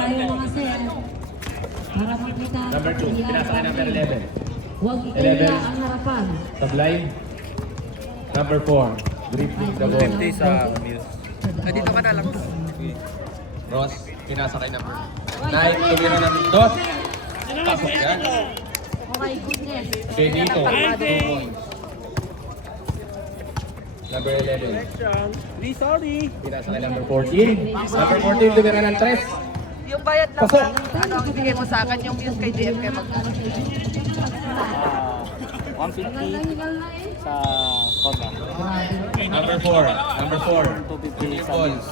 tayo mga sir. Para makita. Number 2, pinasakay number 11. Huwag 11. iiya ang harapan. Sablay. Number 4, dribbling the ball. Hindi sa Muse. Dito ka na lang. Ross, pinasakay number 9, tumira ng dot. Pasok yan. Oh my goodness. Okay, dito. 2 points. Number 11. Sorry. Pinasakay number 14. Number 14, tumira ng 3. Yung bayad lang, Pasok. ano ang ibigay mo sa akin, yung Muse kay JM kay magkano? 150 Hingal na eh. sa Koga. Number 4. Number 4. 250 sa Balls.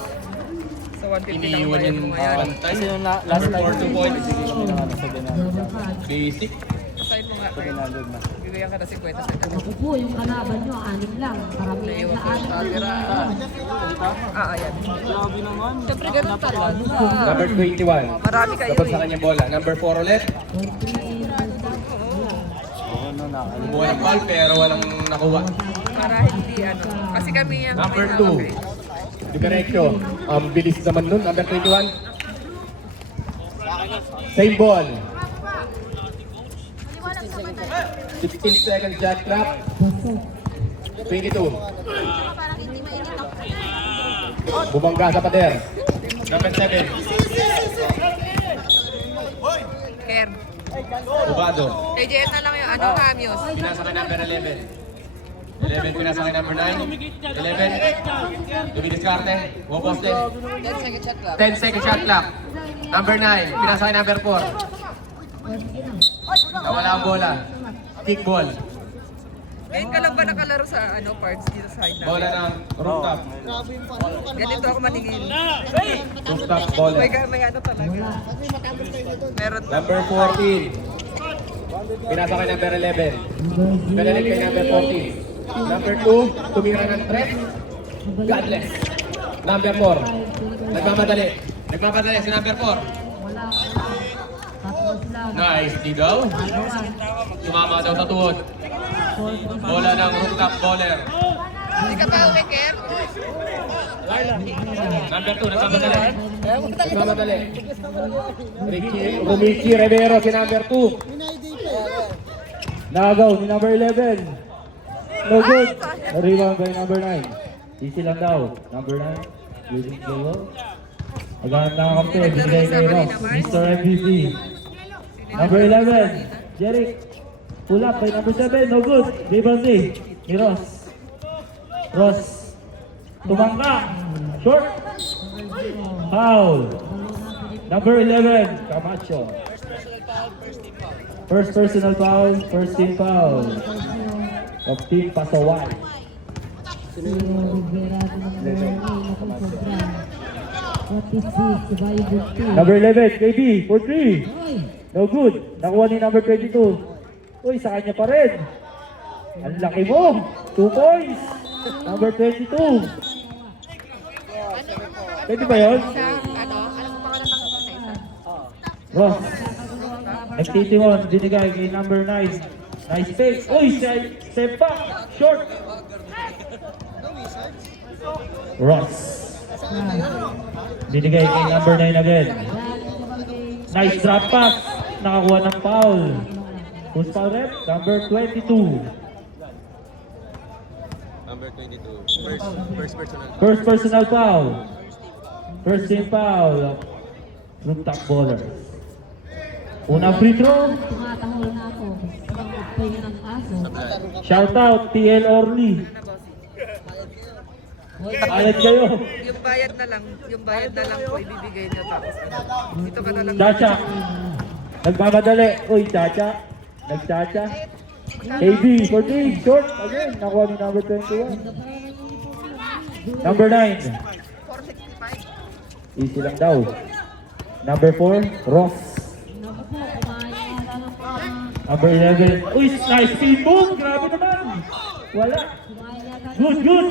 Sa 150 lang Iniiwan bayad yung mo ngayon. pantay. Kasi yung last time, Number 4, 2 points. bigyan kami ng ano, 700. Basic. Sign mo nga. 700 na. Bibigyan ka na 50 sa akin. Ako po, yung kalaban nyo, 6 lang. Karamihan sa 6 Ah, ayan. Grabe naman. Siyempre ganun talaga. Number 21. Marami kayo Tapos sa eh. kanyang bola. Number 4 ulit. Oo, no, nakalimutan. Kumuha ng ball pero walang nakuha. Para hindi ano. Kasi kami yung Number may 2. hawak eh. Diretso. Ang bilis naman nun. Number 21. Same ball. 16 seconds shot clock. 22. Bumangga sa pader. Number 7. Ker. Bubado. Kay JM na lang yung ano ha, Muse. Pinasa kay number 11. 11 pinasa kay number 9. 11. Dumidiskarte. Waposte. 10 second shot clock. 10 second shot clock. Number 9. Pinasa kay number 4. Nawala ang bola. Kick ball. Ngayon ka lang ba nakalaro sa ano parts dito sa high Bola ng rooftop. Ganito ako maningil. Rooftop ball. May ano talaga. Meron na. Number 14. Pinasa kay number 11. Pinalik kay number 14. Number 2. Tumira ng 3. Godless. Number 4. Nagmamadali. Nagmamadali si number 4. Wala. Tapos lang. Nice, di daw. Tumama daw sa tuhod. Bola ng rooftop bowler. Hindi ka ba uwi, Ker? Number 2, nagmamadali. Nagmamadali. Rumichi Rivero si number 2. Nagaw ni number 11. No good. Na-rebound by number 9. Easy lang daw. Number 9. Losing the ball. Maghanap na ang kampe. Bigay kay Ross. Mr. MVP. Number 11. Jeric. Pull up by number 7. No good. Rebound ni Ross. Ross. Tumangka. Short. Foul. Number 11. Camacho. First personal foul. First team foul. Of Team Pasaway. Number 11, KB, for 3. No good. Nakuha ni number 22. Uy, sa kanya pa rin. Ang laki mo. 2 points. Number 22. Pwede ba yun? Ano? Alam mo pangalan ng isa? Ross. FTT1, binigay kay number 9. Nice fake. Uy, step back. Short. Ross. Binigay kay number 9 again. Nice drop pass. Nakakuha ng foul. Who's foul rep? Number 22. Number 22. First personal. First personal foul. First team foul. Rooftop bowler. Unang free throw. Tumatahol na ako. Pahinga ng aso. Shout out TL Orly. Ayad kayo. Yung bayad na lang po ibibigay niyo tapos ano. Dito ka na lang. Chacha. Nagmamadali. Uy, Chacha. Nag-Chacha. AB, 14. Short. Again, nakuha ni number 21. Number 9. 465. Easy lang daw. Number 4, Ross. Naku po, kumain na lang po. Number 11. Uy, nice speed move. Grabe naman. Wala. Kumain yata. Good, good.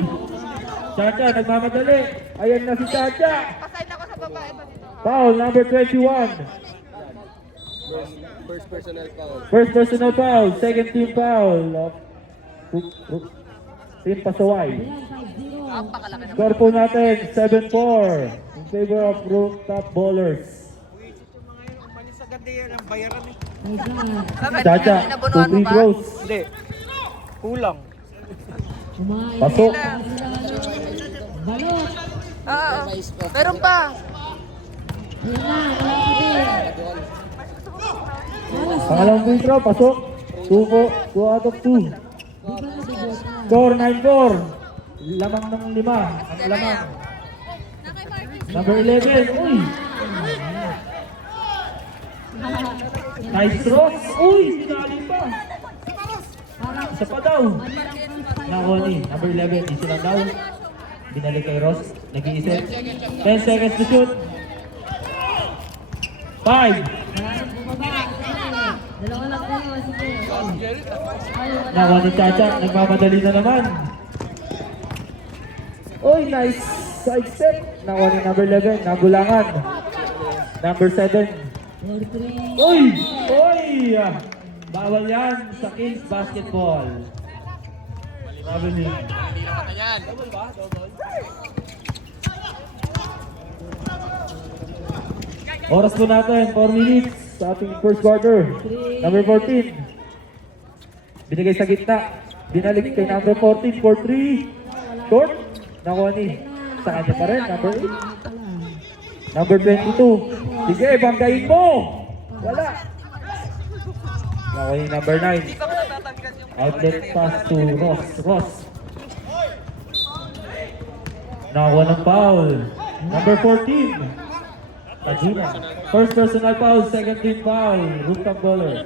Chacha, nagmamadali. Ayan na si Chacha. Pasign ako sa babae pa dito. Foul, number 21. First personal foul. First personal foul. Second team foul. Of Team Pasaway. Napakalaki na. Score po natin, 7-4. In favor of rooftop bowlers. Bakit? Chacha, 2 Inabunuan mo free ba? throws. Hindi. Kulang. Kumain. Pasok. Balot. Oo. Meron pa. Ayan na. Alas. Pangalawang free throw, pasok. 2 out of 2. Di ba nabigot na? Score 9-4. Lamang ng 5. Ang lamang. Number 11. Uy! Nice cross. Uy! Sinali pa. Isa pa daw. Nakuha ni number 11. Isa lang daw. Binalik kay Ross. Nag-iisip. 10 seconds to shoot. 5. Maraming bumaba. Dalawa lang kayo. Sige. Nakuha ni Chacha. Nagmamadali na naman. Uy! Nice side step. Nakuha ni number 11. Nagulangan. Number 7. 4-3. Uy! Uy! Bawal yan sa Kings Basketball. Sabi niya. Oras po natin, 4 minutes sa ating first quarter. Number 14. Binigay sa gitna. Binalik kay number 14 for 3. Short. Nakuha ni. Sa kanya pa rin, number 8. Number 22. Sige, banggain mo! Wala. Nakuha ni number 9. Outlet pass to Ross. Ross. Nakuha ng foul. Number 14. Tajuna. First personal foul, second team foul. Rooftop baller.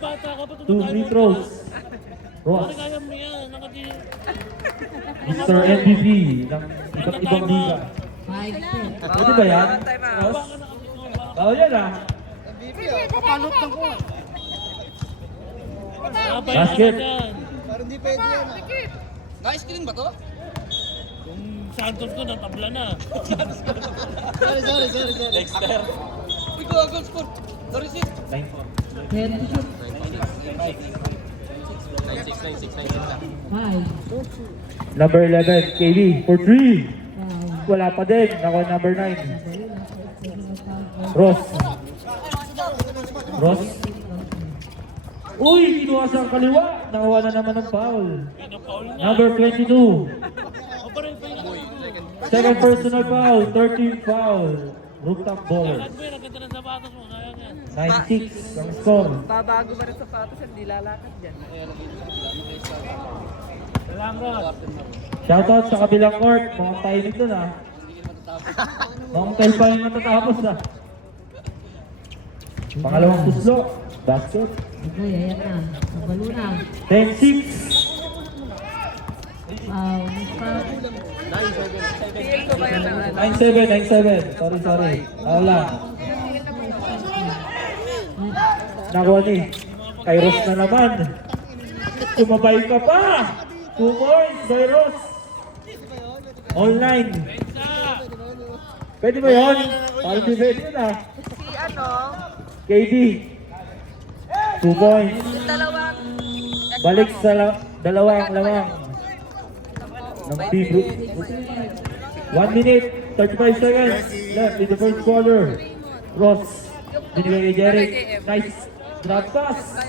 2 free throws. Ross. Mr. MVP ng iba't ibang liga. 5-10. Pwede ba yan? Ross? Bawal yan ah. Basket. Na-screen ba to? Santos ko natabla na. Dexter. Uy, go, score. Sorry, sis. 10 to shoot. 5. Number 11, KD for 3. Wala pa din. Nakuha number 9. Ross. Ross. Uy, kinuha sa kaliwa. Nakuha na naman ng foul. Number 22. Second personal foul, 13 foul. Rooftop baller. 9-6 ang score. Babago ba rin sapatos? Hindi lalakad dyan. Shoutout sa kabilang court. Mukhang tahimik dun ah. Mukhang tail pa yung natatapos ah. Pangalawang puslo. Basket. Okay, ayan na. Nabalo na. 10-6. Feel ko ba yan ng ano? 9-7. Sorry. Wala. Nakuha ni. Kay Ross na naman. Sumabay ka pa. 2 points by Ross. All 9. Pwede ba yun? Parang di pwede yun ah. Si ano, KD. 2 points. yung dalawang Balik sa dalawang lamang. Ng team group. 1 minute, 35 seconds left in the first quarter. Ross. Binigay kay Jeric. Nice drop pass.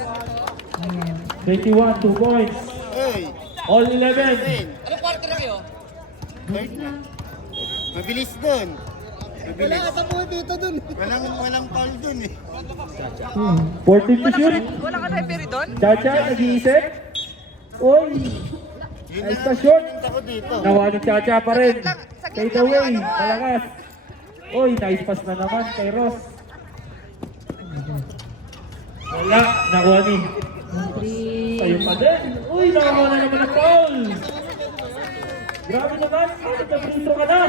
21, 2 points. All 11. Ano quarter na kayo? Mabilis dun. Wala ka po dito dun. Walang foul dun eh. 14 to shoot. wala ka referee doon? Chacha, nag-iisip. Uy. Nice pa short. Ako dito. Nawa ni Chacha pa rin. Fade away. Malakas. Uy, nice pass na naman kay Ross. Wala. Nakuha ni. 3. Tayo pa din. Uy, nakakuha na naman ang foul. Grabe naman. Bakit nag-free throw ka na?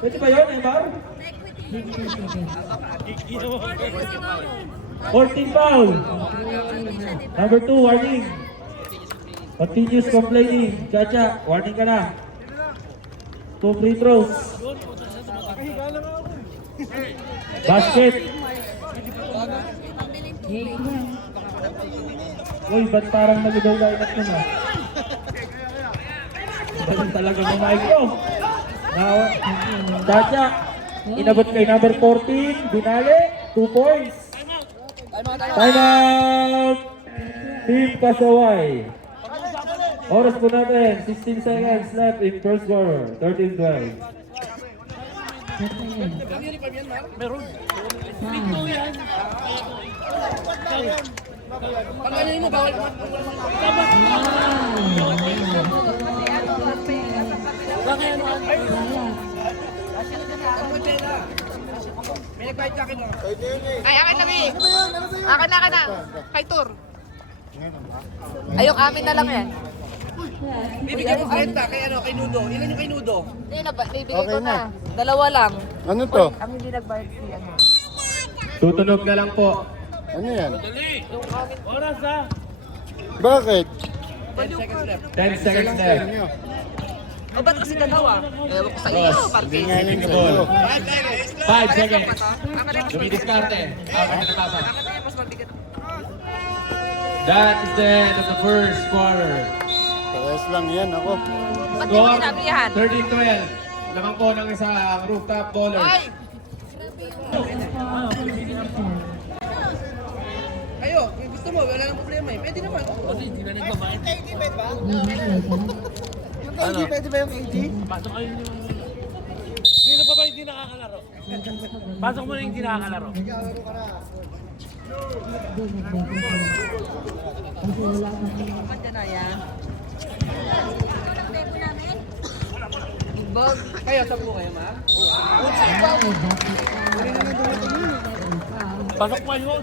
Pwede ba yun, Neymar? 15 seconds. 14 foul. Number 2, warning. Continuous complaining. Chacha, warning ka na. 2 free throws. Basket. 8-12. Uy, ba't parang nag-idaw lineup nun ah? Ganun talaga may mic ko. Chacha, inabot kay number 14. Binali, 2 points. Time out! Team Pasaway. Oras po natin, 16 seconds left in first quarter. 13-12. Meron. Pangalanin mo, bawal. May nagbayad sa akin lang. Ay, akin na, Mi. Akin na. Kay Tur. Ayok, amin na lang yan. Bibigyan mo 30 kay ano, kay Nudo. Ilan yung kay Nudo? Hindi na, bibigay ko na. Dalawa lang. Ano to? Ang hindi nagbayad si ano. Tutunog na lang po. Ano yan? Oras ha. Bakit? 10 seconds left. 10 seconds left. O, ba't kasi dalawa? Ewan ko sa iyo, Hindi Parkis. nga yun The ball. sa'yo. 5 seconds. Akin na mas Dumidiskarte. Apat na napasa. Akin na mas mabigat. That is the end of the first quarter. Parehas lang yan ako. Ba't di mo Score sinabi yan? 13-12. Lamang po ng isang rooftop bowler. Ay! Ayo, kung gusto mo, wala nang problema eh. Pwede naman. Kasi hindi na nagbabayad. Ano? Pwede ba yung AD? Pasok kayo yung... Sino pa ba hindi nakakalaro? Pasok mo na yung hindi nakakalaro. Nandiyan na yan. Bog. Kayo, 10 kayo, ma'am? Pasok pa yun.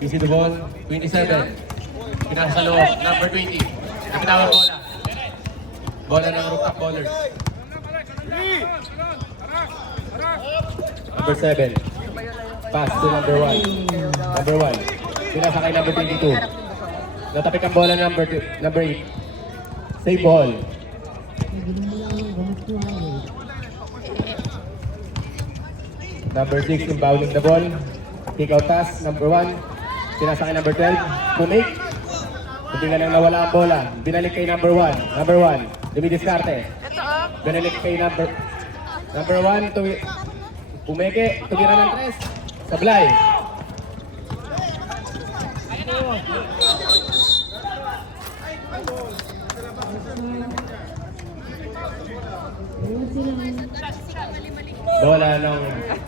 Easy the ball. 27. Pinasa sa loob. Number 20. Napitawag bola. Bola ng rooftop bowlers. Number 7. Pass to number 1. Number 1. Pinasa kay number 22. Natapik ang bola number 8. Save ball. Number 6 inbounding the ball. Kick out pass. Number 1. Pinasa kay number 12. Pumake. Hindi nga nang nawala ang bola. Binalik kay number 1. Number 1. Dumidiskarte. Ito oh. Binalik kay number 1. Pumeke. Tumira ng 3. Sablay. Bola ng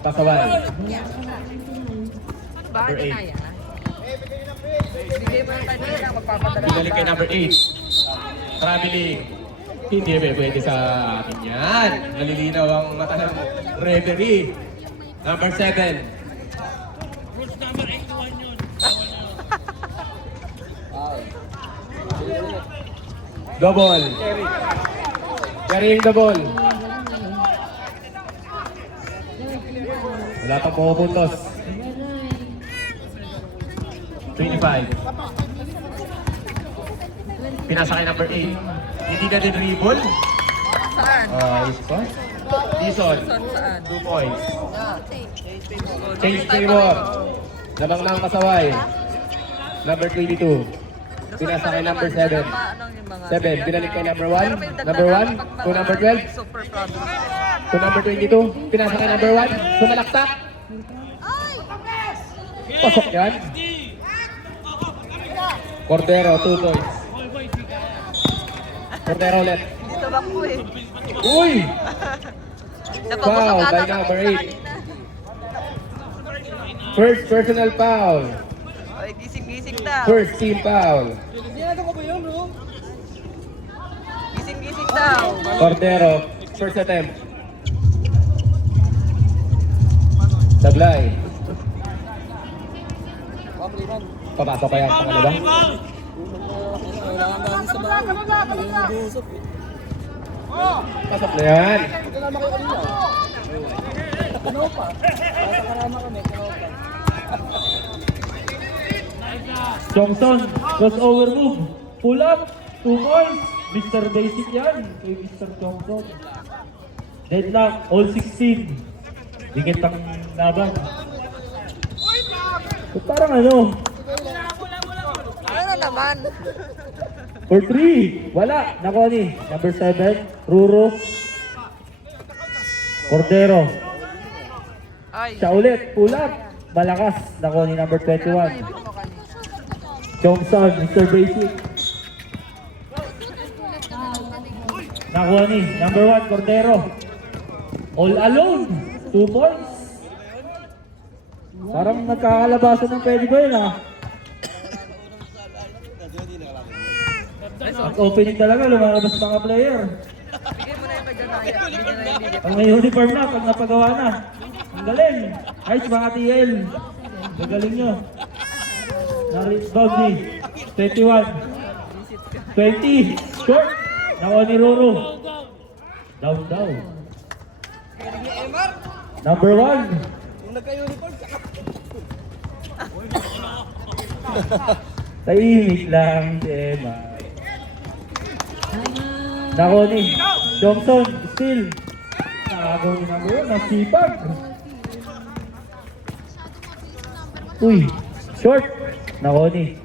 Pasaway. Bakit Number na yan? Bigay mo ng kanina, magpapadala. Binalik kay number 8. Traveling. Hindi pwede sa akin yan. Nalilinaw ang mata ng referee. Number 7. Rules number 81 yun. Double. Carrying the ball. Wala pang pumupuntos. 25. Pinasa kay number 8. Hindi ka din dribble. Saan? Dison. Dison. Saan? 2 points. Yeah. Change favor. Labang ng Pasaway. Number 22. Pinasa kay number 7. 7. Binalik kay number 1. Number 1. To number 12. Super proud. To number 22. Pinasa kay number 1. Sumalaktak. Pasok yan. Cordero, 2 points. Cordero ulit. Dito lang po eh. Uy! Napapasok Foul ata by ako number sa 8. kanina. First personal foul. Ay, gising-gising daw. First team foul. Gising-gising daw. Cordero, first attempt. Sablay. Papasok kaya ang pangalawa? Pasok na yan. Johnson, crossover move. Pull up. 2 points. Mr. Basic yan. Kay Mr. Johnson. Deadlock, all 16. Dikit ang laban. Parang ano, Ano naman? for 3. Wala. Nako ni. Number 7. Ruro. Cordero. Ay. Siya ulit. Pull up. malakas. Nakuha ni number 21. Johnson, Mr. Basic. Nakuha ni number 1, Cordero. All alone. 2 points. Parang nagkakalabasan ng pwede ba yun ah? Ang opening talaga, lumalabas mga player. Bigay mo na yung kay Janaya. Bigay na yung bigay. Pag may uniform na, pag napagawa na. Ang galing. Nice mga TL. Magaling nyo. Naris Bobby. 21. 20. Short. Nakuha ni Roro. Down, down. Number 1. Kung nagka-uniform, Tahimik lang si Emma. Nakuha ni Johnson. Still. Nakagaw ni number 1. Nasipag. Uy. Short. Nakuha ni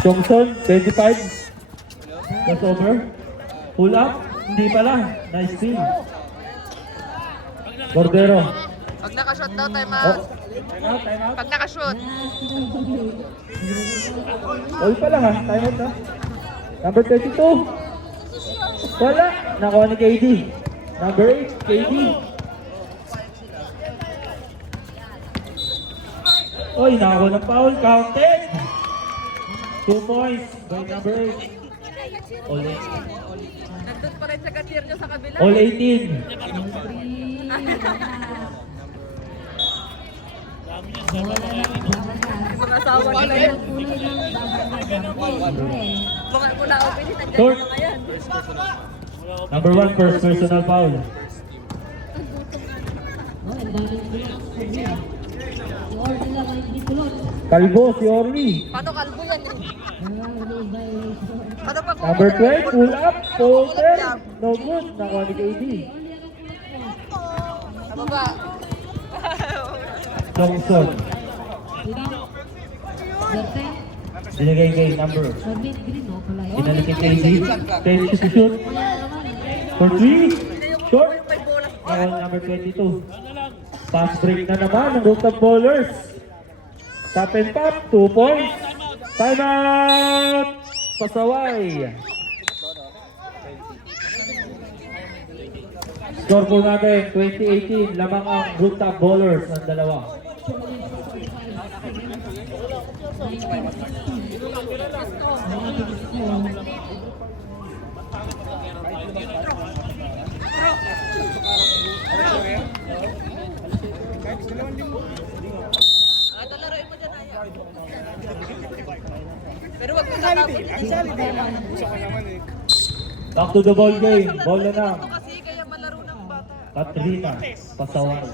Johnson. 25. That's over. Pull up. Hindi pala. Nice steal. Cordero. Pag nakashot daw, time Oh. out. Time out, time out. Pag nakashot. All pa lang ha. Time out ha. Number 32. Wala. Nakuha ni KD. Number 8. KD. Oy, nakakuha ng foul. Counted. 2 points by number 8. All 18. Nandun pa rin sa cashier nyo sa kabila. All 18. Mga asawa nila yan. Mga mula open, nandiyan Short. yung mga yan. Number 1, first personal foul. Kalbo, si Orly. Paano kalbo yan eh? Paano pag Number 12, pull up, poster. No good. Nakuha ni KD. Ano ba? Johnson. Binigay kay number. Binalik kay KD. 10 to shoot. For 3. Short. Nakuha number 22. Pass break na naman ng rooftop bowlers. Top and pop, 2 points. Time out! Pasaway. Score po natin, 2018. Lamang ang rooftop bowlers ng dalawa. Ito laruin mo dyan, Aya. Pero wag mo natapon. Back to the ball game. Ball na lang. Ito kasi kaya malaro ng bata. Katrina, Pasaway.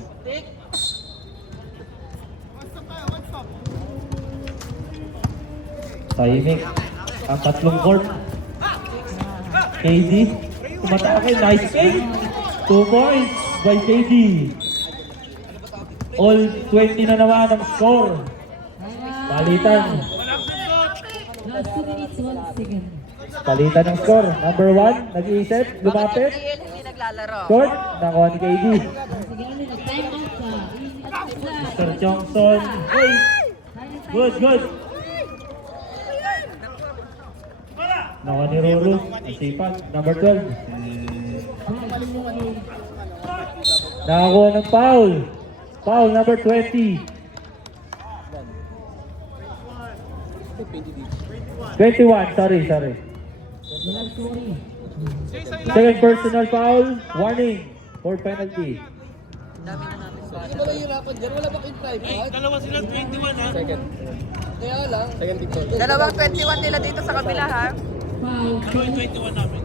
Tahimik. Ang tatlong court. KD. Tumatake. Nice fake. 2 points by KD. All 20 na naman ang score. Palitan. Last 2 minutes, 1 second. Palitan ng score. Number 1, nag-iisip, lumapit. Bakit hindi naglalaro? Short, nakuha ni KD. Sige ulit, nag-time out ka. Mr. Johnson. Hey. Good, good. Nakuha ni Roro. Ang sipag. Number 12. Nakakuha ng foul. Foul number 20. 21, sorry. Second personal foul, warning for penalty. Dami na namin ba? Hindi ba nahihirapan dyan? Wala bang in-private? Dalawa sila 21 ha. Kaya lang. Dalawang 21 nila dito sa kabila ha. Foul. Ito yung 21 namin.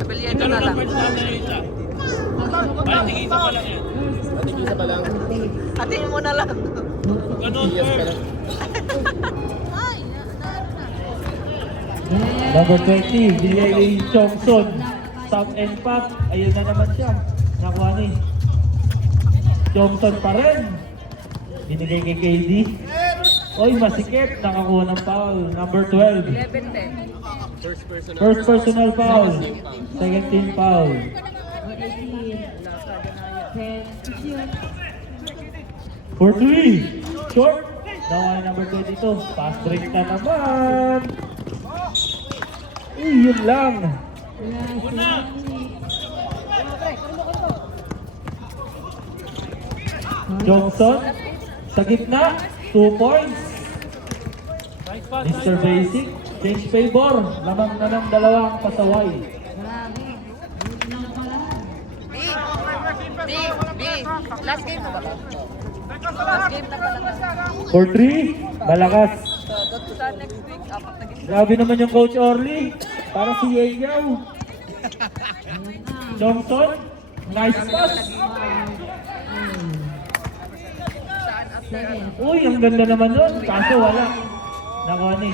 Pabilihan Ito ko na lang lang. first time na yung isa. Ay, tigisa pa lang yan. Atiin mo na lang. Ganun, first. Number 20, Billy Johnson. Stop and pop. Ayun na naman siya. Nakuha ni Johnson pa rin. Binigay kay KD. Oy, masikip. Nakakuha ng foul. Number 12. 11-10. First personal foul. Second team foul. 10, shoot. For 3. Short. Now ay number 22. Fast break na naman. Yun lang. Johnson. Sa gitna. 2 points. Nice pass. Mr. Basic. Change favor. Lamang na ng dalawang pasaway. Grabe. Yun lang pala. B. Last game na ba? Last game na pala. For 3. Balakas. Sa next week, apat na game. Grabe naman yung Coach Orly. Para si Yeyaw. Johnson. Nice pass. Uy, ang ganda naman nun. Kaso wala. Nakuha ni.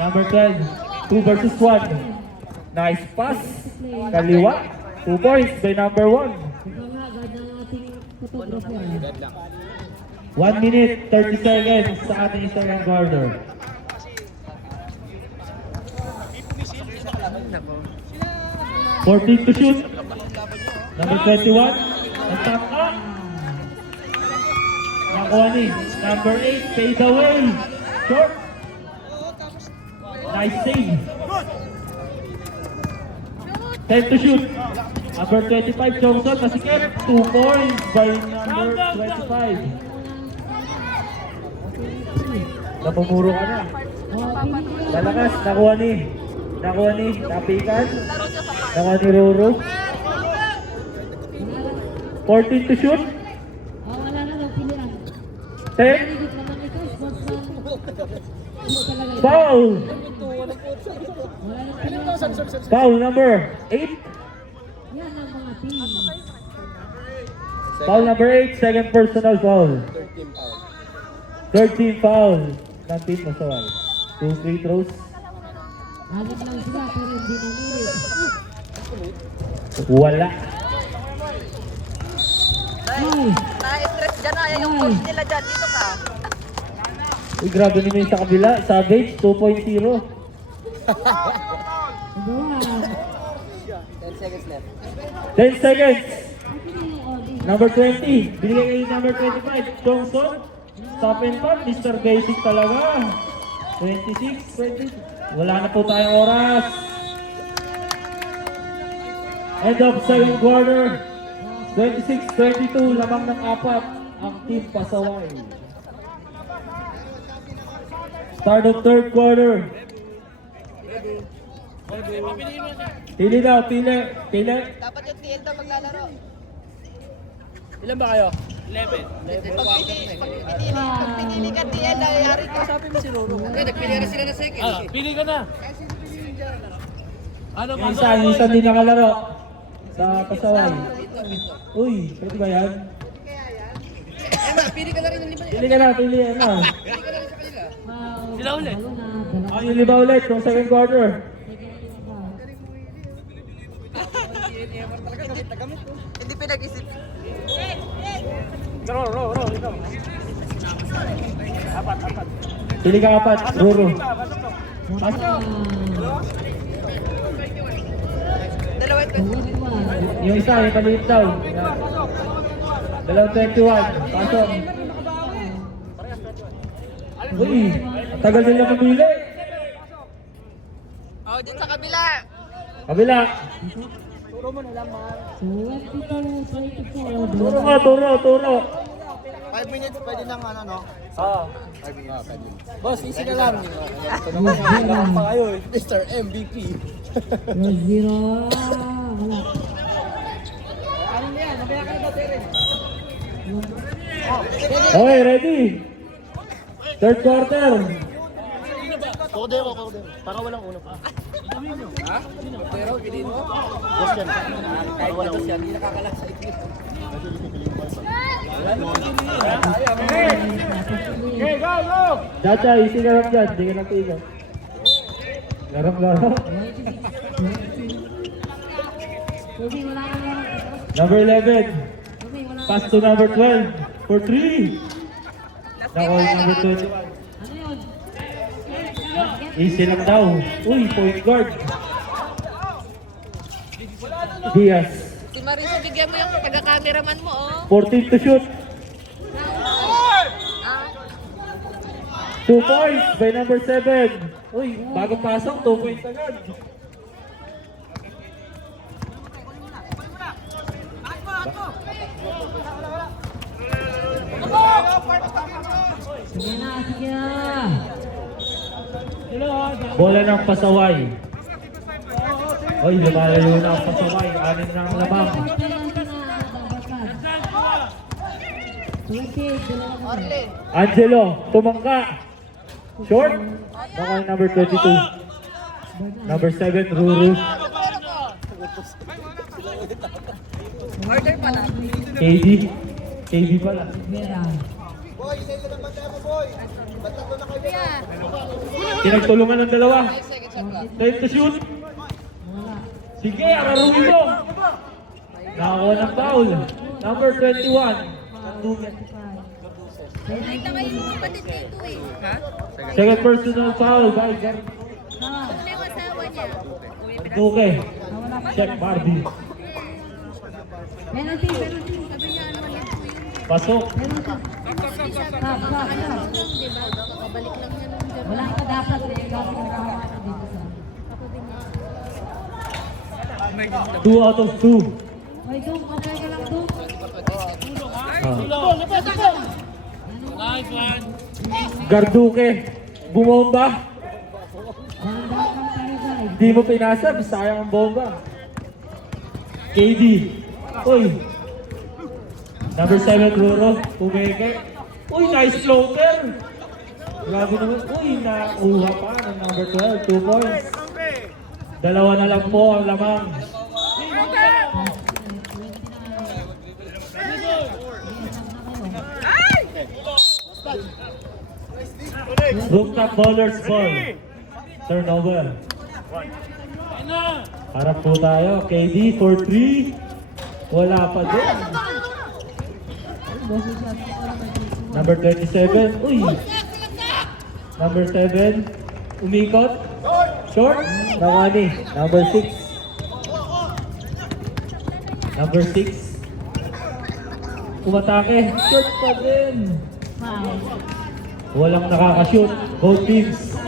Number 12. 2 versus 1. Nice pass. Kaliwa. 2 points by number 1. Ito nga, ganda ng ating photographer. 1 minute, 30 seconds sa ating second quarter. Nako. 14 to shoot. Number 21. Nagtap na. Nakuha ni. Number 8. Fade away. Short. Nice save. 10 to shoot. Number 25. Johnson. Nasikip. 2 points by number 25. Napumuro ka na. Lalakas. Nakuha ni. Napikan. Nakuha ni Roro. 14 to shoot. Wala na lang pilihan. 10. Higit naman ito, sportsman. Ano talaga ito? Foul. Wala na pilihan. Foul number 8. Yan ang mga team. Foul number 8. Second personal foul. 13 foul ng team Pasaway. 2 free throws. Agad lang sila pero hindi nangilit. Wala. Na-stress dyan na. Yung coach nila dyan. Dito ka. Uy, grabe naman yung sa kabila. Savage 2.0. Gawa. 10 seconds. Akin na yung Oli. Number 20. Binigay kay number 25. Johnson. Stop and pop. Mr. Basic talaga. 26, 20. Wala na po tayong oras. End of second quarter. 26-22. Lamang ng 4 ang team Pasaway. Start of third quarter. Pili daw, pili. Dapat yung TL daw maglalaro. Ilan ba kayo? 11. Pag pinili ka TL, nangyayari ka. Sabi mo si Roro. Hindi, nagpili na sila na second. Ah, pili ka na. Ano Yung isa hindi nakalaro sa Pasaway. Uy, pwede ba yan? Emma, pili ka na rin ng lima. Pili ka na. Pili ka na rin sa kanila. Sila ulit. Ang yung lima ulit, yung second quarter. Hindi pinag-isip. Ro, ikaw. Apat. Pili ka 4, Roro. Dalawa ito. Yung isa, yung maliit daw. Dalawang 21. Pasok. Uy, ang tagal nila pumili. Oh, dito sa kabila. Kabila. 22-24. Turo. 5 minutes, pwede nang ano, no? Ah. 5 minutes. Boss, easy ka lang. Wala pa kayo eh. Mr. MVP. 0-0. Wala. Okay, ready? Third quarter. Cordero. Para walang uno pa. Pero, pili mo. Boss yan. Kahit na to siya, hindi nakakalas sa ikip. Okay, go! Chacha, easy ka lang dyan. Hindi ka nang tigas. Garang. Kasi wala ka lang. Number 11. Kasi wala ka. Pass to number 12. For 3. Nakuha yung number 21. Ano yun? Easy lang daw. Uy, point guard. Diaz. Si Marisa, bigyan mo yung taga-cameraman mo, oh. 14 to shoot. 2 points by number 7. Uy, bago pasok, 2 points agad. Sige na, sige na. Bola ng pasaway. Uy, lumalayo na ang pasaway. 6 na ang lamang. Penalty na, dapat ka. 20, dalawa ka na. Angelo, tumangka. Short. Baka yung number 22. Number 7, Ruru. Order pala. KD. KD pala. Vera. Boy, isa ito ng banda mo, boy. Basta ko na kayo. Pinagtulungan ng dalawa. Time to shoot. Wala. Sige, araruin mo. Nakakuha ng foul. Number 21. Nakita kayo yung kapatid dito eh. Ha? Second personal foul by Gar Ano yung asawa niya? Duque. Check Barbie. Penalty, penalty. Sabi niya ano ulit po yun. Pasok. Penalty. Stop, stop, stop. Di ba? Kakabalik lang niya nung Japan. Wala ka dapat eh. Dapat nakawa ka dito sa... Ako din yan. 2 out of 2. Hoy, Dong, okay ka lang, Dong. Nice one. Garduque. Bumomba. Ganda kang tayo, Hindi mo pinasab. Sayang ang bomba. KD. Uy. Number 7, Ruro. Pumeke. Uy, nice floater. Grabe naman. Uy, nakuha pa ng number 12. 2 points. Dalawa na lang po ang lamang. Rooftop bowlers ball. Turnover. Harap po tayo. KD for 3. Wala pa din. Number 27. Uy. Number 7. Umikot. Short. Nawani. Number 6. Number 6. Umatake. Short pa din. Walang nakakashoot. Both teams.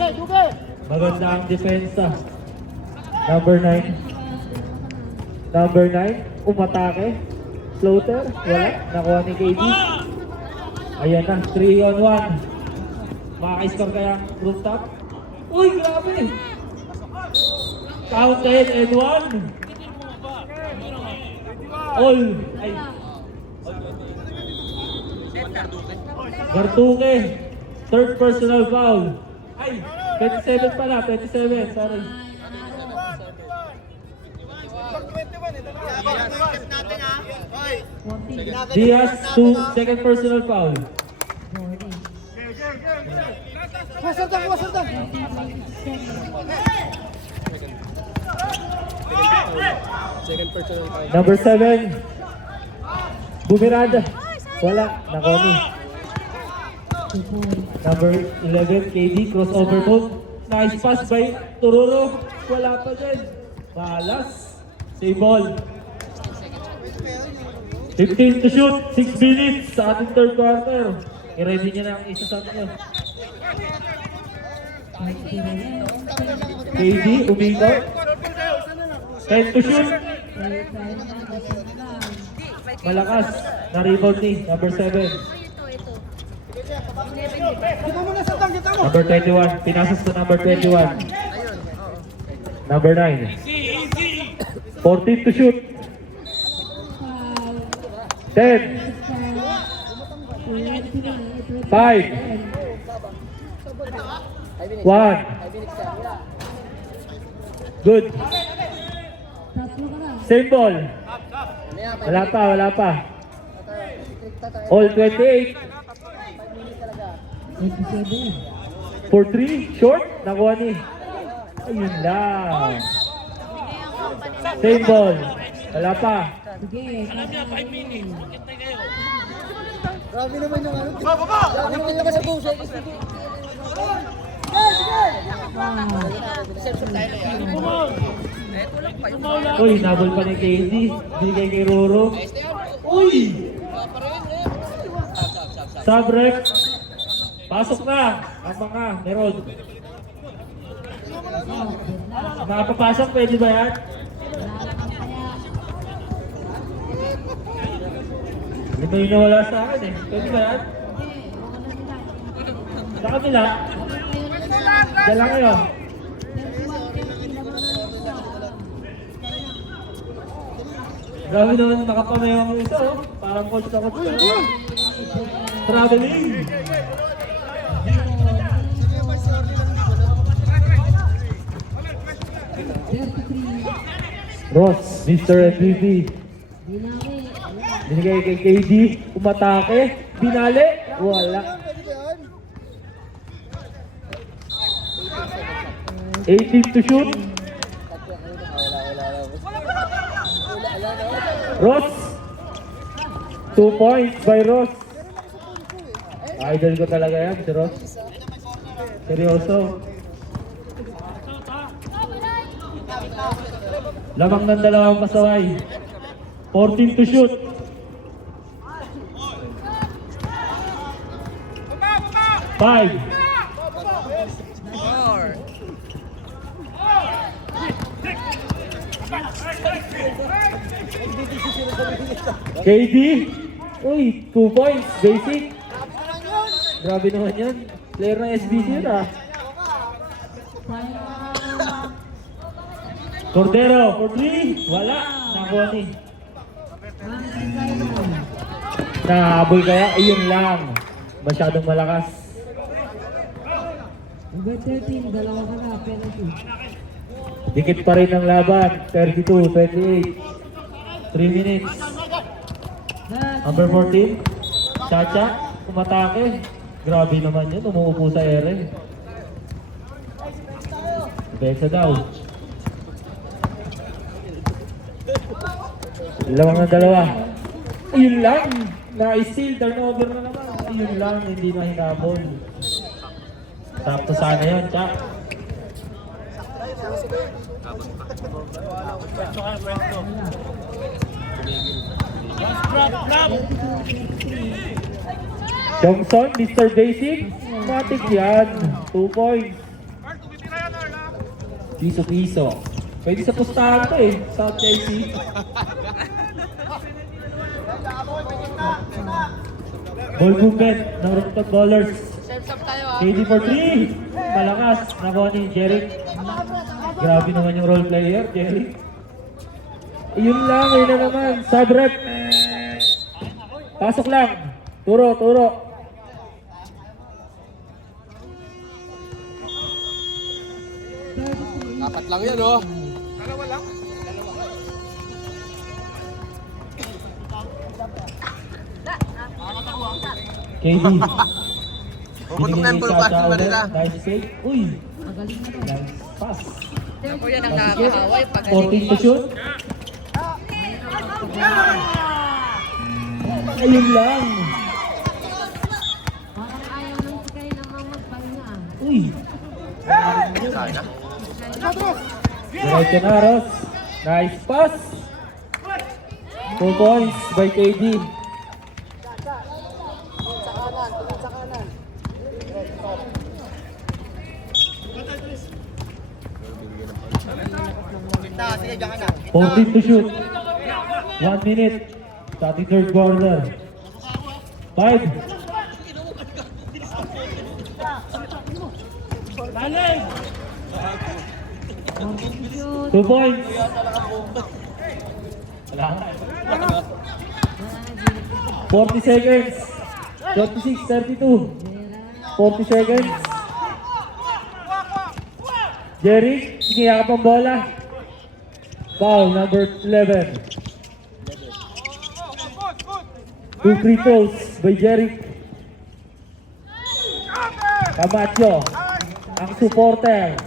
Maganda ang depensa. Number 9. Number 9. Umatake. Floater. Wala. Nakuha ni KD. Ayan na. 3 on 1. Makaka-score kaya ang rooftop. Uy, grabe! Counted and 1. All. Ay. Garduque. Third personal foul. Ay, 27 pala, 27, sorry. natin ha. Boy. Diaz, second personal foul. Wasartan, wasartan. Number 7. Bumirada. Wala, nakoni. Number 11, KD, crossover move. Nice pass by Tururo. Wala pa din. Malas. Save ball. 15 to shoot. 6 minutes sa ating third quarter. I-ready niya na ang isa sa inyo. KD, umikot. 10 to shoot. Malakas. Na-rebound ni number 7. Ito. Kita mo na sartan, kita mo. Number 21. Pinasas sa number 21. Number 9. 14 to shoot. 10. 5. 1. Good. Same ball. Wala pa, wala pa. All 28. 87. For 3, short, nakuha ni. Ayun lang. Same ball. Wala pa. Sige. Alam niya, 5 minutes. Magkintay kayo. Grabe naman yung ano. Baba! Nakita ka sa busa. Uy, nabol pa ni KD. Bigay kay Roro. Uy! Subrep. Pasok na. ang mga Meron. Makapapasok, pwede ba yan? Ito yung nawala sa akin eh. Pwede ba yan? Sa kanila? Diyan lang kayo. Grabe naman nakapamayaw ang isa oh. Parang coach na coach na. Traveling! Ross, Mr. MVP. Binigay kay KD, umatake, binali, wala. 18 to shoot. Ross, 2 points by Ross. Idol ko talaga yan, si Ross. Seryoso. Lamang ng dalawang pasaway. 14 to shoot. Five. KD. Uy, 2 points. Basic. Grabe naman yan. Player ng SBC yun ah. Cordero for 3. Wala. Nakuha ni. Nahabol kaya? Iyon lang. Masyadong malakas. Number 13, dalawa ka na, penalty. Dikit pa rin ang laban. 32-28. 3 minutes. Number 14. Chacha. Umatake. Grabe naman yun. Umuupo sa ere. Besa daw. Dalawang na dalawa. Ayun lang. Na-steal. Turnover na naman. Ayun lang. Hindi na hinabol. Sakto sana yun, Chak. Johnson, Mr. Basic. Matik yan. 2 points. Piso-piso. Pwede sa pustahan to eh. South KC. Ball movement ng Rooftop Ballers. KD for 3. Malakas. Nakuha ni Jeric. Grabe naman yung role player, Jeric. Yun lang, yun na naman. Subrep. Pasok lang. Turo, turo. Dapat lang yan, oh. KD. Puputok na yung full pass yung Manila. Nice save. Uy. Nice pass. Ako yan ang nakakaway. 14 to shoot. Ayun lang. Parang ayaw ng sikay namang magpahinga. Uy. Sana. Diretso na, Ross. Nice pass. 2 points by KD. Sige, diyan ka na. 14 to shoot. 1 minute. Sa ating third quarter. 5. Lalim! 2 points. Wala nga. 40 seconds. 26-32. 40 seconds. Jerry, siniyakap ang bola. Foul number 11. 2 free throws by Jerry. Camacho, ang supporter.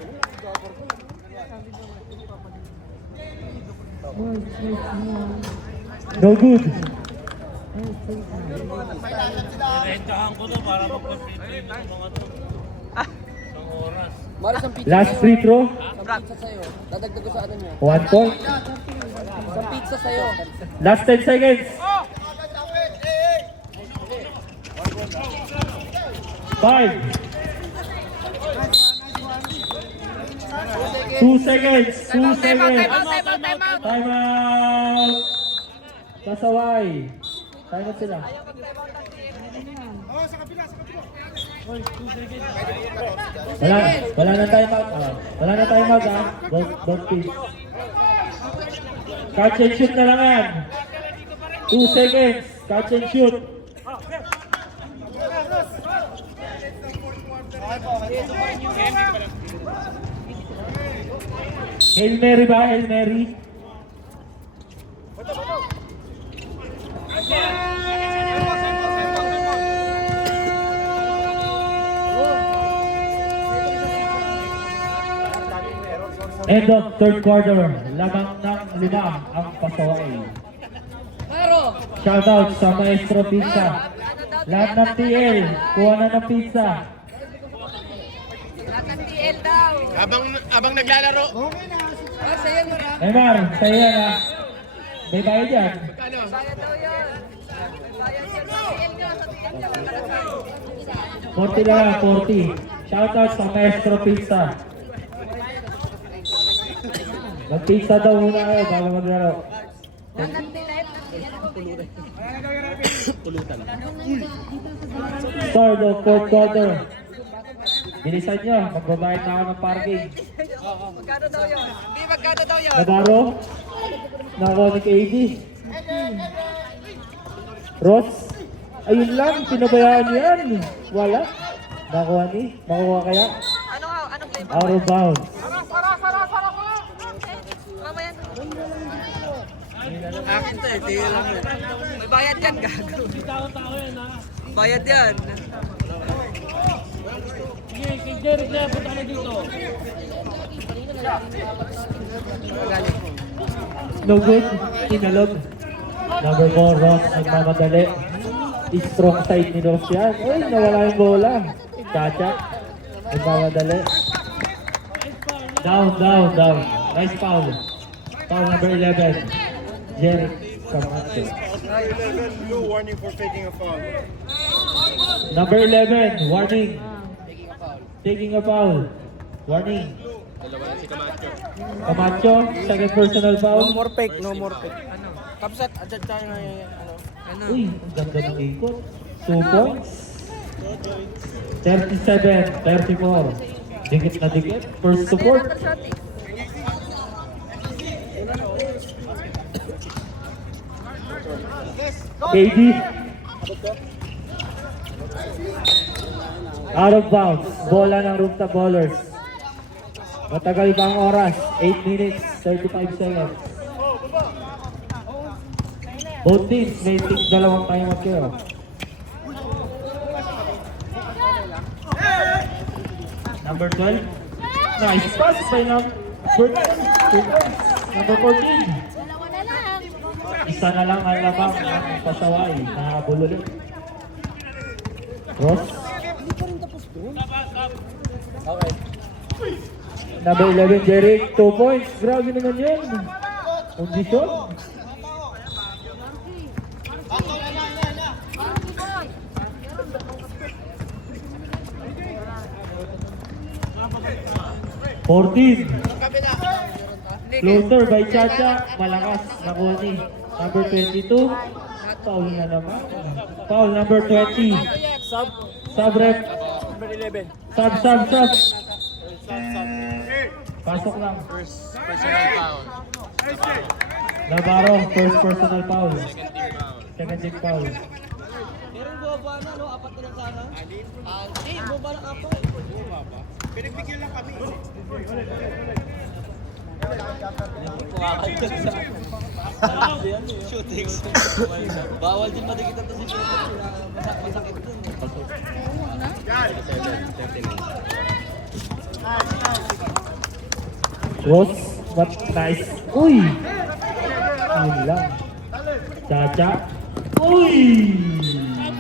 No good. Rentahan ko to para magpapit yung mga to. Isang oras. Maris ang pizza. Last free throw. Ang pizza sa'yo. Dadagdag ko sa ano mo. 1 point. Isang pizza sa'yo. Last 10 seconds. 5, 2 seconds. 2 Time out, seconds. time out, time out, time out. Time out. Kasaway. Time out sila. Wala na time out. Wala na time out ha. Don't please. Catch and shoot na lang yan. 2 seconds. Catch and shoot. Hail Mary ba? Hail Mary? End of third quarter. Lamang ng 5 ang Pasaway. Shoutout sa Maestro Pizza. Lahat ng TL, kuha na ng pizza. Lahat ng TL daw. Abang naglalaro. Sa'yo mo na. Neymar, sa'yo yan ha. May bayad yan. Bayad daw yun. Bayad yun. Sa TL nyo, sa TL nyo. 40 lang, 40. Shoutout sa Maestro Pizza. Mag-pizza daw muna kayo bago maglaro. Start of fourth quarter. Bilisan nyo, magbabayad na ako ng parking. Magkano daw yun? Hindi, magkano daw yun? Navarro, nako ni KD. Ross, ayun lang, pinabayaan yan. Wala. Nakuha ni, makuha kaya? Anong claim? Out of bounds. Mamaya. Akin to eh, tingin lang yun. May bayad yan, gago. Bayad yan. Sige, kay Derek na punta ka na dito. No good, inalog. Number 4, Ross, nagmamadali. Strong side ni Ross yan. Ay, nawala yung bola. Chacha, nagmamadali. Down. Nice foul. Foul number 11. Jeric Camacho. Warning for taking a foul. Number 11, warning. Taking a foul. Warning. Camacho, second personal foul. No more fake. Tapos adjust tayo na ano. Uy, ang ganda ng ikot. 2 points. 37-34. Dikit na dikit. First support. KD. Out of bounds. Bola ng rooftop ballers. Matagal pa ang oras. 8 minutes, 35 seconds. Both teams may dalawang time out kayo. Number 12. Nice pass by number 14. Dalawa na lang. Isa na lang ang lamang ng Pasaway. Nakabulol. Ross. Number 11, Jeric. 2 points. Grabe naman yun. Kondisyon. Floater by Chacha. Malakas. Nakuha ni number 22. Foul na naman. Foul number 20. Sub rep. Number 11. Sub. Pasok lang. First personal foul. Navarro, first personal foul. Second team foul. Meron boba na, no? Apat na lang sana. Hindi, boba lang apat. Pinagbigyan lang kami. Shootings. Bawal din madikitan to si Peter. Masakit dun. Ross, what nice. Uy! Yun lang. Chacha. Uy!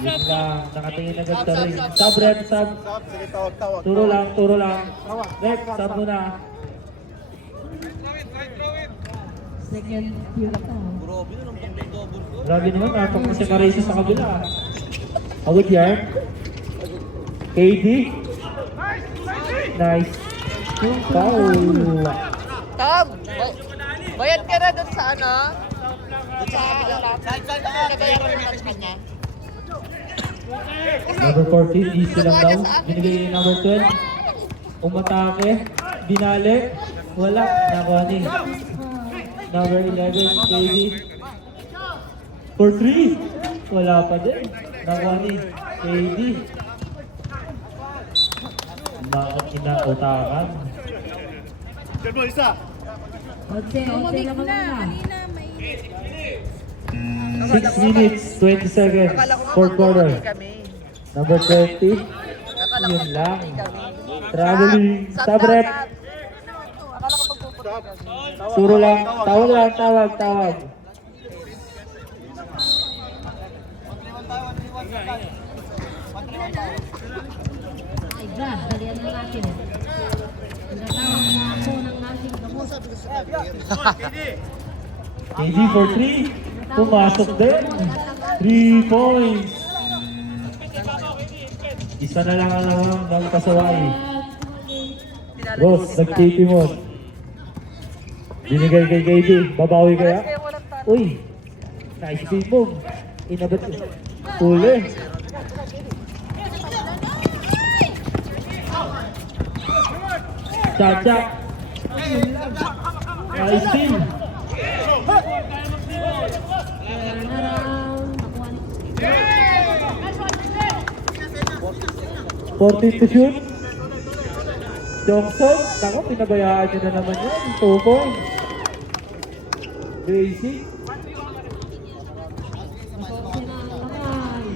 Yun lang. Nakatingin agad sa ring. Sub rep, sub. Sige, tawag. Turo lang. Rep, sub muna. Second period na. Grabe na lang pang double ko. Grabe naman, napak na si Marisa sa kabila. Pagod yan. KD. Nice. Foul. Tom, bayad ka na doon sa ano? Doon sa kabilang lap. Nagayaran mo sa kanya. Number 14, easy lang daw. Binigay ni number 12. Umatake. Binalik. Wala. Nakuha ni. Number 11, KD. For 3. Wala pa din. Nakuha ni KD. Bakit kinautakan? Otse naman na. 6 minutes, 20 seconds. Fourth quarter. Number 20. Yun lang. Traveling. Sub-rep. Akala ko magpupunta kami. Suro lang. Tawag lang. Tawag. Ay, Brad, dalian na natin. Pinatawag na ako ng nating gamot. KD for 3. Pumasok din. 3 points. Isa na lang ang naman ng kasaway. Ross, nag-KP mo. Binigay kay KD. Babawi kaya? Uy! Nice feed move. Inabot. Uli. Chacha. Nice team. Narang, nakuha ni 14 to shoot. Johnson. Tako, pinabayaan nyo na naman yun. 2 points. Gracie. Ay,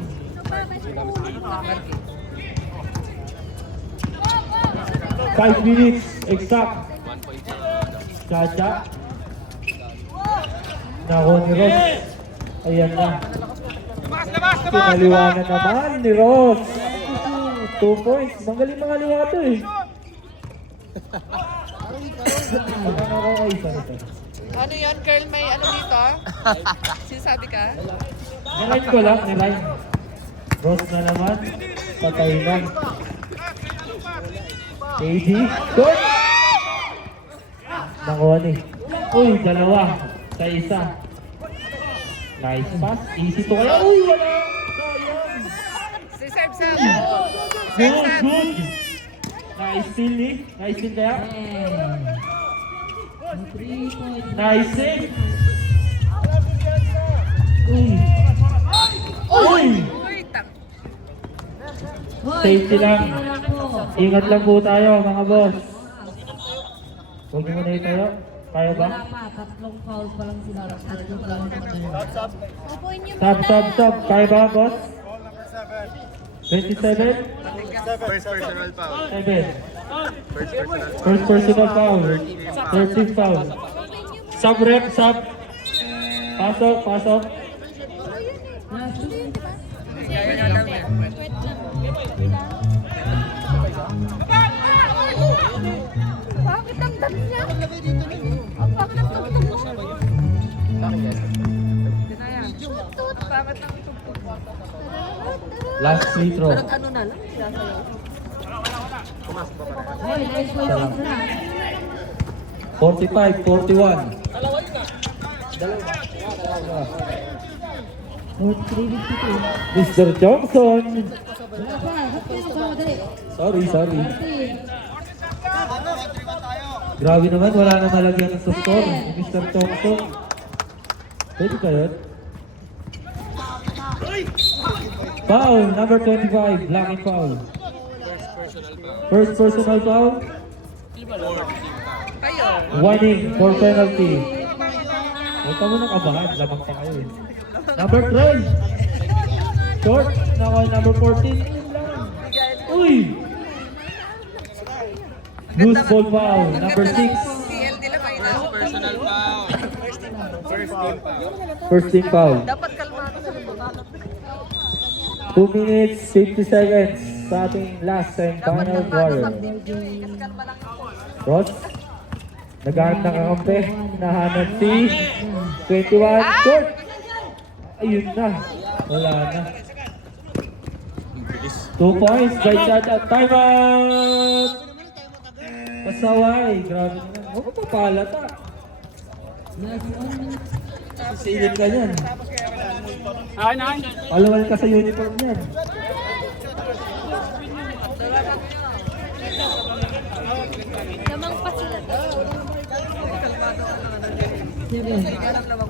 5 minutes exact. Chacha. Nako ni Ross. Ayan na. Pinaliwangan naman ni Ross. 2 points. Magaling mga liwa to eh. Ano yun, Curl? May ano dito? Sinasabi ka? Niline ko lang, niline. Ross na naman. Patay na. KD. Good! Nakuha ni. Uy, dalawa. Sa isa. Nice pass. Easy to kaya. Uy, wala. Sayang. Si Serb Sam. Good. Nice steal ni. Nice steal kaya. 3 points. Nice save. Uy. Uy. Uy, tang. Hoy, Safety lang. wala po. Ingat lang po tayo mga boss. Huwag niyo muna tayo. Kaya ba? Wala pa, tatlong foul pa lang sila. Tatlong foul pa lang. Upuin niyo Sub. Kaya ba boss? 27? First personal foul. 7. First personal foul. 13 foul. Sub-rep, sub. Pasok. Kaya nga lang yan. Bakit ang dami niya? Bakit ang dami mo? Tutut. Bakit nang tugtog? Last free throw. Ano na lang? Sasayaw. Hoy, nice points na. 45, 41. 352. Mr. Johnson. Wala pa, hapin ang foul, dali. Sorry. 14. Grabe naman, wala na malagyan ng score. Mr. Johnson. Pwede ka yun? Foul, number 25, blocking foul. First personal foul. Kayo. Warning for penalty. Huwag ka munang abahan, lamang pa kayo eh. Number 12. Short, number 14. Uy! Loose ball foul, number 6. TL nila kayo na. Personal foul. First team foul. Dapat kalmado sa lubukan. 2 minutes, 50 seconds sa ating last and final quarter. Ross, naghahanap ng kakampi, nahanap si 21, short! Ayun na, wala na. 2 points by Chad at timeout! Pasaway, grabe na. Ako papalata. Last 1 minute. Sisilip ka niyan. Akin, akin. Palawal ka sa uniform niyan. Lamang pa sila. 7.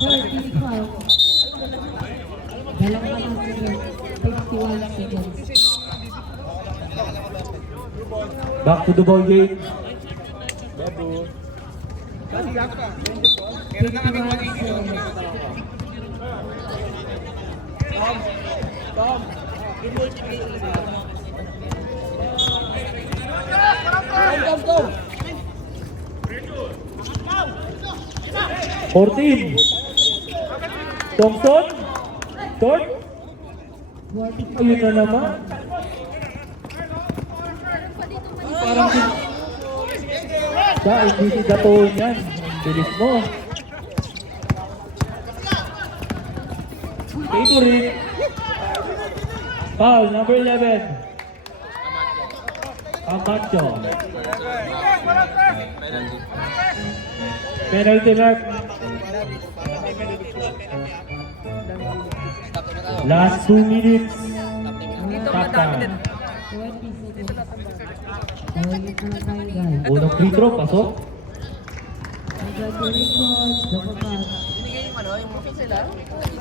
35. Dalawa lang sila. 51 seconds. Back to the ball game. 51 seconds. Go. 14. Thompson. Short. 45. Ayun na naman. Parang hindi si Gatoon yan. Ang bilis mo. Favorite. Foul, number 11. Camacho. Penalty mark. Last 2 minutes. Top time. 20 seconds. Ulit na tayo guys. Unang free throw, pasok. Congratulations, Dapagat. Binigay yung ano, yung muffin sila.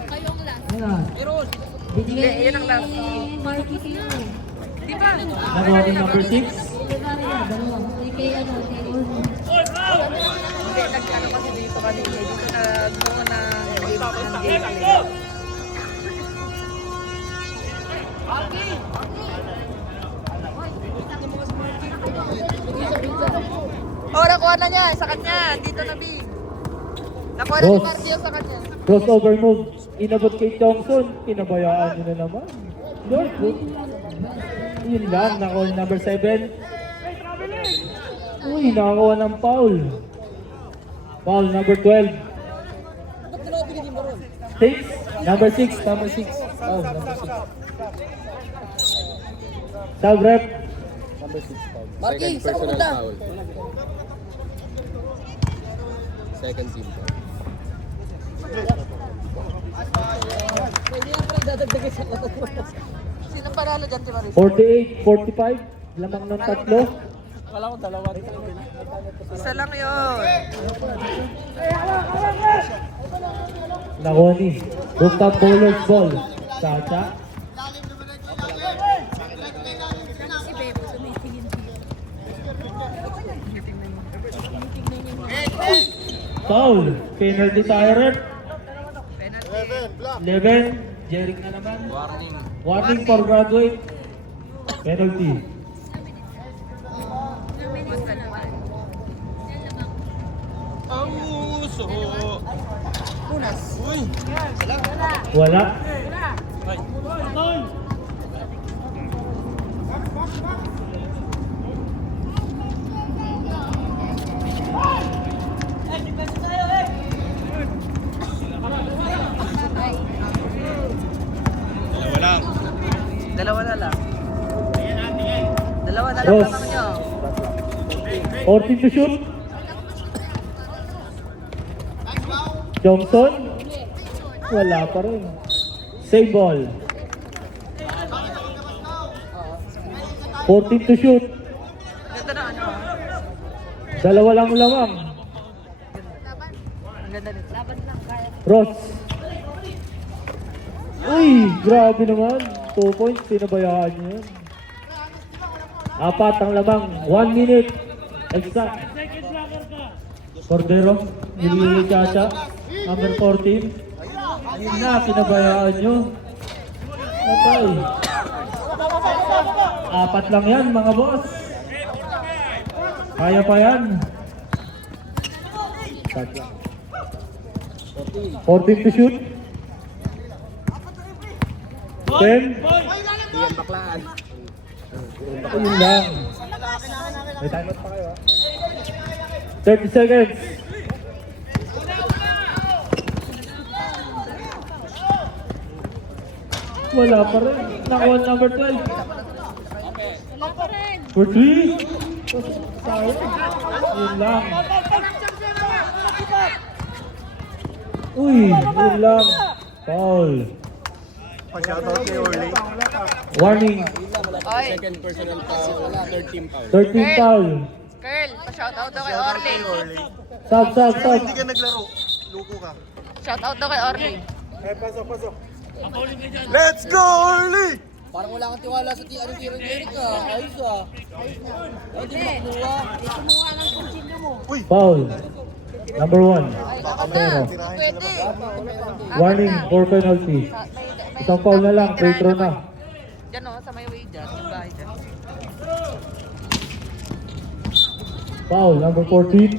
Kayong last. Ayan. Meron. Binigay Yan ang last. ni Marky King. Di ba? Nakuha ni number 6. Dalawa. Kay ano, kay Ormo. Hindi, nag-ano kasi dito kanina. Dito nagbuo ng game. Oh, nakuha na niya. Sa kanya. Dito na, B. Nakuha na ni Boss. Marcio sa kanya. Crossover move. Inabot kay Thompson. Pinabayaan nyo na naman. Lord, good. Yun lang. Nakuha ni number 7. Uy, nakakuha ng foul. Foul number 12. 6. Number 6. Number 6. Foul number 6. Sub rep. Marky, sa punta. Second team. Sino panalo dyan, Ti Maris? 48, 45. Lamang ng tatlo. Akala ko dalawa. Isa lang yun. Nakuha ni Rooftop Bowler's Ball. Chacha. Foul. Penalty tyrant. 11. Jerick na naman. Warning for graduate. Penalty. Wala. Dalawa na lang. Dalawa na lang Ross. lang nyo. 14 to shoot. Johnson. Wala pa rin. Save ball. 14 to shoot. Ganda na ano. Dalawa lang lamang. Ang ganda nito. Ross. Uy, grabe naman. 2 points, pinabayaan niya yan. 4 ang lamang. 1 minute. Exact. Cordero. Nilili Chacha. Number 14. Ayun na, pinabayaan nyo. Okay. 4 lang yan, mga boss. Kaya pa yan. 14 to shoot. 10. Ayun lang. May timeout pa kayo, 30 seconds. Wala pa rin. Nakuha number 12. Wala pa rin. For 3. Yun lang. Uy, yun lang. Foul. Pa-shoutout kay Orly. Warning, Oy, Second personal foul, third team foul. 13 foul. Curl, pa-shoutout daw kay Orly. Sub. Hindi ka naglaro. Luko ka. Shoutout daw kay Orly. Let's go, Orly! Parang wala kang tiwala sa tira ni Eric ah. Ayos ah. Hindi makuha. Kumuha ng kutsilyo mo. Foul. Number 1. Pero, Pwede. warning for penalty. Isang foul na lang, free throw na. Diyan o, sa may way dyan. Yung bahay dyan. Foul, number 14.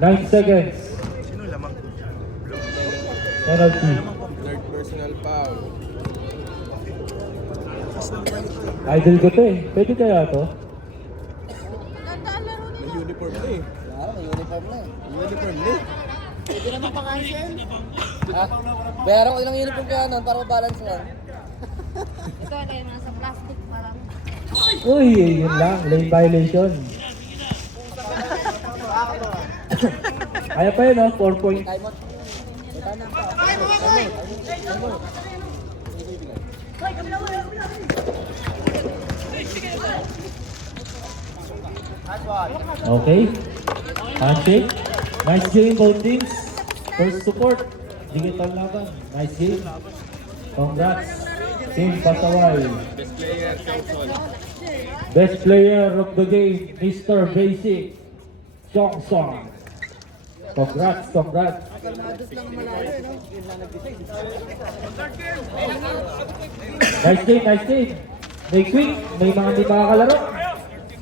9 seconds. Sino lamang? Penalty. Third personal foul. Idol ko to eh. Pwede kaya to? May uniform na eh. Parang may uniform na eh. Uniform na eh. Pwede naman pang-cancel. Ha? Bayaran ko din ang uniform kaya nun para mabalance lang. Ito ay nasa plastic parang. Uy, yun lang. Lane violation. Kaya pa yun, 4 point. Time out. Okay. Handshake. Nice game, both teams. First support. Digital laban. Nice game. Congrats. Team Pasaway. Best player of the game, Mr. Basic. Song Song. Congrats. Nice game. May quick. May mga hindi makakalaro.